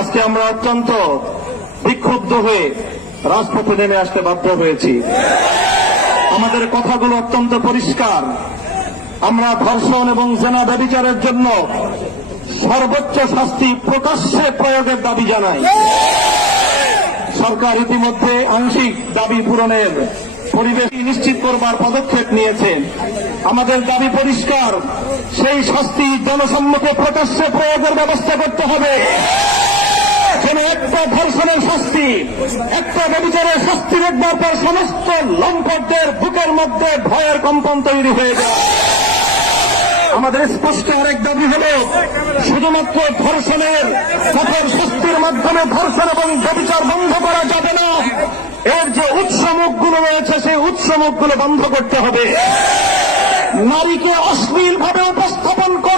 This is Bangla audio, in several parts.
আজকে আমরা অত্যন্ত বিক্ষুব্ধ হয়ে রাজপথে নেমে আসতে বাধ্য হয়েছি। আমাদের কথাগুলো অত্যন্ত পরিষ্কার। আমরা ধর্ষণ এবং জেনা ব্যবিচারের জন্য সর্বোচ্চ শাস্তি প্রকাশ্যে প্রয়োগের দাবি জানাই। সরকার ইতিমধ্যে আংশিক দাবি পূরণের পরিবেশ নিশ্চিত করবার পদক্ষেপ নিয়েছেন আমাদের দাবি পরিষ্কার। সেই শাস্তি জনসম্মুখে প্রকাশ্যে প্রয়োগের ব্যবস্থা করতে হবে। যেন একটা ধর্ষণের শাস্তি, একটা ব্যবচারের শাস্তি দেখবার পর সমস্ত লম্পটদের বুকের মধ্যে ভয়ের কম্পন তৈরি হয়ে যায় আমাদের স্পষ্ট আরেক দাবি হল, শুধুমাত্র ধর্ষণের কঠোর শাস্তির মাধ্যমে ধর্ষণ এবং ব্যবচার বন্ধ করা যাবে না, এর যে উৎসমুখগুলো রয়েছে সেই উৎসমুখগুলো বন্ধ করতে হবে। নারীকে অশ্লীলভাবে উপস্থাপন করবার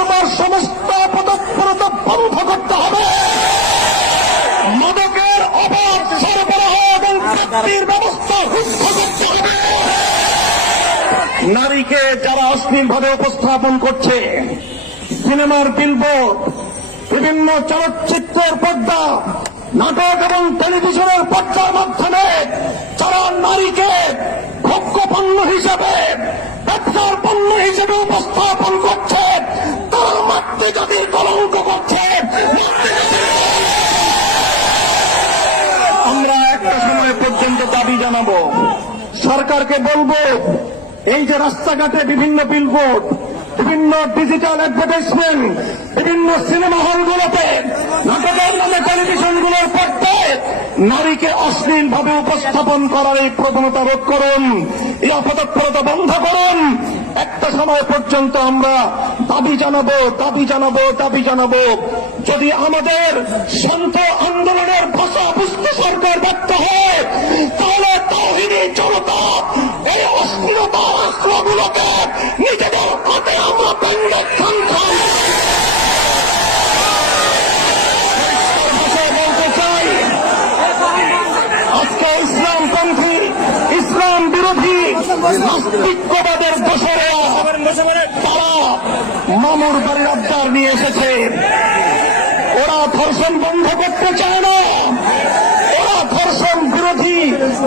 নারীকে যারা অশ্লীলভাবে উপস্থাপন করছে, সিনেমার বিলবোর্ড বিভিন্ন চলচ্চিত্রের পর্দা, নাটক এবং টেলিভিশনের পর্দার মাধ্যমে যারা নারীকে ভোগ্য পণ্য হিসেবে ব্যবসার পণ্য হিসেবে উপস্থাপন করছে পর্যন্ত দাবি জানাব। সরকারকে বলব, এই যে রাস্তাঘাটে বিভিন্ন বিলবোর্ড বিভিন্ন ডিজিটাল অ্যাডভার্টাইজমেন্ট বিভিন্ন সিনেমা হলগুলোতে নাটকের নামে টেলিভিশনগুলোর পর্দায় নারীকে অশ্লীল ভাবে উপস্থাপন করার এই প্রবণতা রোধ করুন। এই অপতৎপরতা বন্ধ করুন। একটা সময় পর্যন্ত আমরা দাবি জানাব দাবি জানাব দাবি জানাব। যদি আমাদের শান্ত আন্দোলনের ভাষা বুঝতে সরকার ব্যর্থ হয়, তাহলে তাহিনী জনতা এই অস্থিরতা আক্রমগুলোকে নিজেদের হাতে আমরা তারা মামুর বাড়ির আবদার নিয়ে এসেছে। ওরা ধর্ষণ বন্ধ করতে চায় না। ওরা ধর্ষণ বিরোধী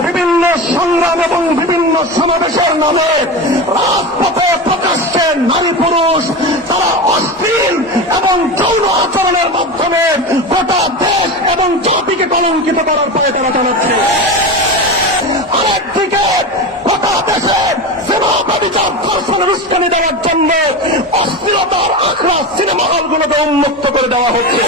বিভিন্ন সংগ্রাম এবং বিভিন্ন সমাবেশের নামে রাজপথে প্রকাশ্যে নারী পুরুষ, তারা অশ্লীল এবং যৌন আচরণের মাধ্যমে গোটা দেশ এবং জাতিকে কলঙ্কিত করার পরে তারা চালাচ্ছে আরেকদিকে গোটা দেশে উস্কানি দেওয়ার জন্য অস্থিরতার আখড়া সিনেমা হলগুলোকে উন্মুক্ত করে দেওয়া হচ্ছে।